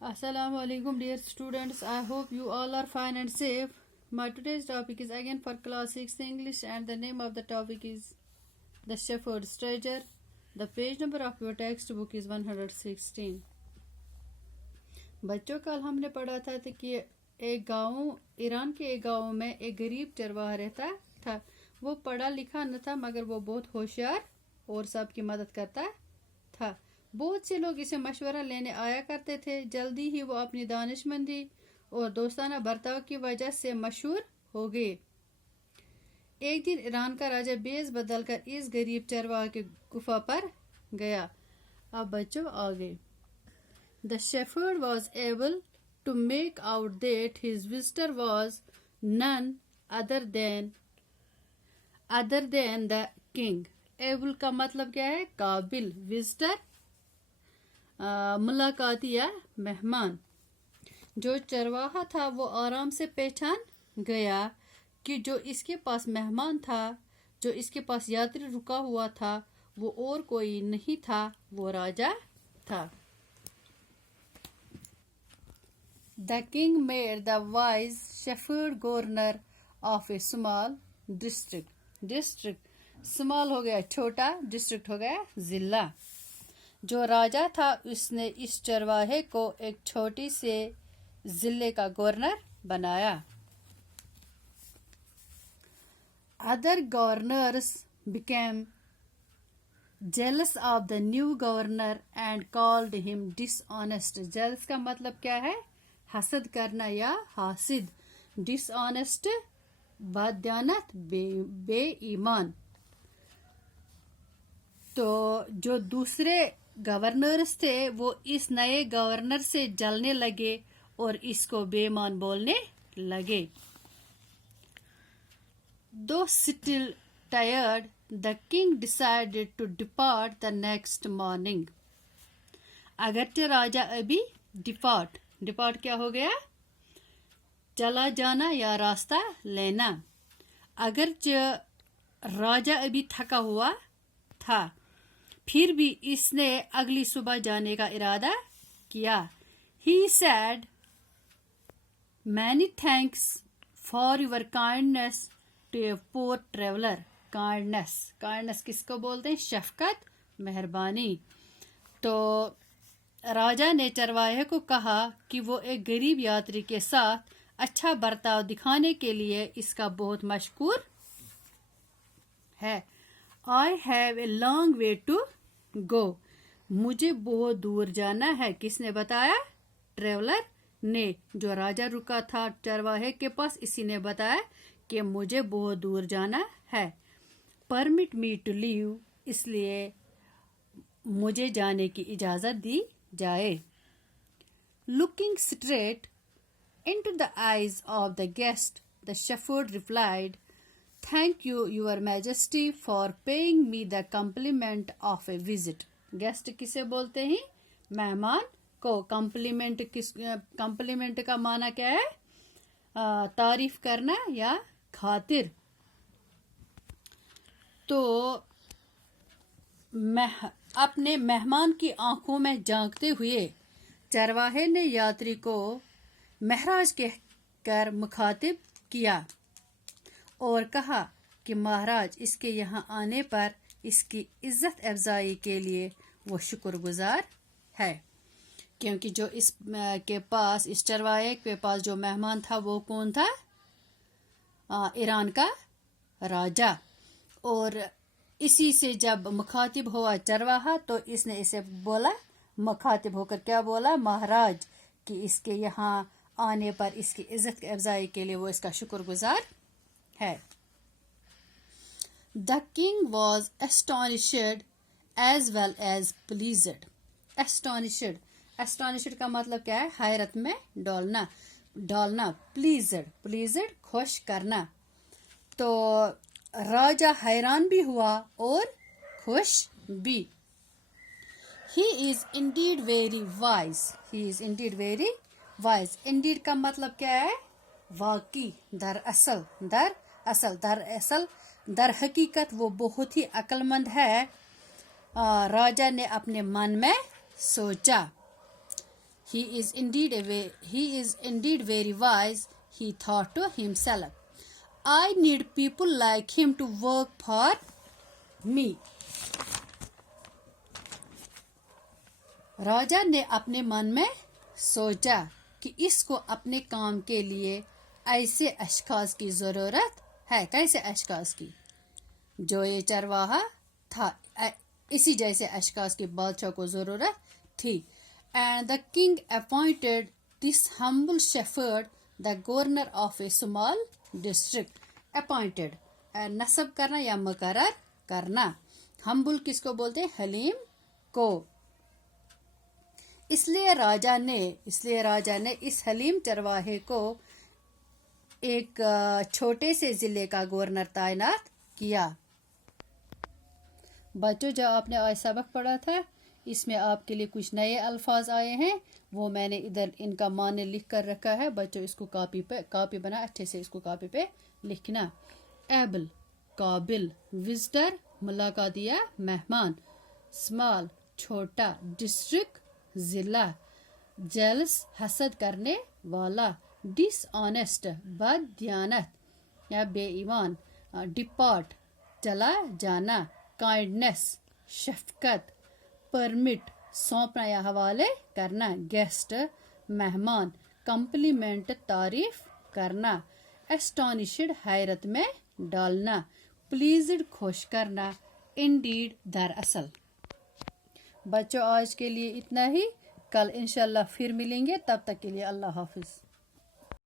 Assalamu alaikum dear students. I hope you all are fine and safe. My today's topic is again for class 6 English and the name of the topic is The Shepherd's Treasure. The page number of your textbook is 116. बच्चों कल हमने पढ़ा था कि एक गाँव Iran के एक गाँव में एक गरीब चरवाहा रहता था. वो पढ़ा लिखा न था मगर वो बहुत होशियार और सबकी मदद करता था. बहुत से लोग इसे मशवरा लेने आया करते थे. जल्दी ही वो अपनी दानिशमंदी और दोस्ताना बर्ताव की वजह से मशहूर हो गए. एक दिन ईरान का राजा बेस बदल कर इस गरीब चरवाहा की गुफा पर गया. अब बच्चों आगे. The shepherd was able to make out that his visitor was none other than the king. Able का मतलब क्या है? काबिल. Visitor मुलाकाती या मेहमान. जो चरवाहा था वो आराम से पहचान गया कि जो इसके पास मेहमान था, जो इसके पास यात्री रुका हुआ था, वो और कोई नहीं था, वो राजा था. The king made the wise shepherd governor of a small district. small हो गया छोटा, district हो गया जिला. जो राजा था उसने इस चरवाहे को एक छोटी से जिले का गवर्नर बनाया. Other governors became jealous of the new governor and called him dishonest. Jealous का मतलब क्या है? हसद करना या हासिद. Dishonest बदयानत, बेईमान. तो जो दूसरे गवर्नर्स थे वो इस नए गवर्नर से जलने लगे और इसको बेईमान बोलने लगे. Though still tired, the king decided to depart the next morning. अगरचे राजा अभी डिपार्ट क्या हो गया? चला जाना या रास्ता लेना. अगरचे राजा अभी थका हुआ था, फिर भी इसने अगली सुबह जाने का इरादा किया. He said, "Many thanks for your kindness to a poor traveler." Kindness किसको बोलते हैं? शफकत, मेहरबानी. तो राजा ने चरवाहे को कहा कि वो एक गरीब यात्री के साथ अच्छा बर्ताव दिखाने के लिए इसका बहुत मशकूर है. I have a long way to go. मुझे बहुत दूर जाना है. किसने बताया? ट्रेवलर ने. जो राजा रुका था चरवाहे के पास, इसी ने बताया कि मुझे बहुत दूर जाना है. Permit me to leave. इसलिए मुझे जाने की इजाज़त दी जाए. Looking straight into the eyes of the guest, the shepherd replied, "Thank you, Your Majesty, for paying me the compliment of a visit." Guest किसे बोलते हैं? मेहमान को. compliment का माना क्या है? तारीफ करना या खातिर. तो अपने मेहमान की आंखों में झांकते हुए चरवाहे ने यात्री को महराज कहकर मुखातिब किया और कहा कि महाराज इसके यहाँ आने पर इसकी इज्जत अफजाई के लिए वो शुक्रगुजार है. क्योंकि जो इस चरवाहे के पास जो मेहमान था वो कौन था? ईरान का राजा. और इसी से जब मुखातिब हुआ चरवाहा तो इसने इसे बोला, मुखातिब होकर क्या बोला? महाराज कि इसके यहाँ आने पर इसकी इज्जत अफजाई के लिए वो इसका शुक्रगुजार है. The king was astonished as well as pleased. Astonished का मतलब क्या है? हैरत में डालना. Pleased खुश करना. तो राजा हैरान भी हुआ और खुश भी. He is indeed very wise. Indeed का मतलब क्या है? वाकई, दरअसल, दर हकीकत वो बहुत ही अक्लमंद है. राजा ने अपने मन में सोचा. He is indeed very wise, he thought to himself. I need people like him to work for me. राजा ने अपने मन में सोचा कि इसको अपने काम के लिए ऐसे अशखास की जरूरत है. कैसे अशखास की? जो ये चरवाहा था, इसी जैसे अशखास के बादशाह को जरूरत थी. And the king appointed this humble shepherd the governor of a small district. Appointed, नस्ब करना या मुकर्रर करना. humble किसको बोलते हैं? हलीम को. इसलिए राजा ने इस हलीम चरवाहे को एक छोटे से जिले का गवर्नर तैनात किया. बच्चों, जो आपने आज सबक पढ़ा था, इसमें आपके लिए कुछ नए अल्फाज आए हैं, वो मैंने इधर इनका माने लिख कर रखा है. बच्चों, इसको कॉपी बना अच्छे से इसको कॉपी पे लिखना. एबल काबिल, विजिटर मुलाकातिया मेहमान, स्मॉल छोटा, डिस्ट्रिक्ट जिला, जेलस हसद करने वाला, डिसऑनेस्ट बददियानत या बेईमान, डिपार्ट चला जाना, काइंडनेस शफकत, परमिट सौंपना या हवाले करना, गेस्ट मेहमान, कम्प्लीमेंट तारीफ करना, एस्टॉनिश्ड हैरत में डालना, प्लीज्ड खुश करना, इंडीड दरअसल. बच्चों, आज के लिए इतना ही. कल इंशाल्लाह फिर मिलेंगे. तब तक के लिए अल्लाह हाफिज.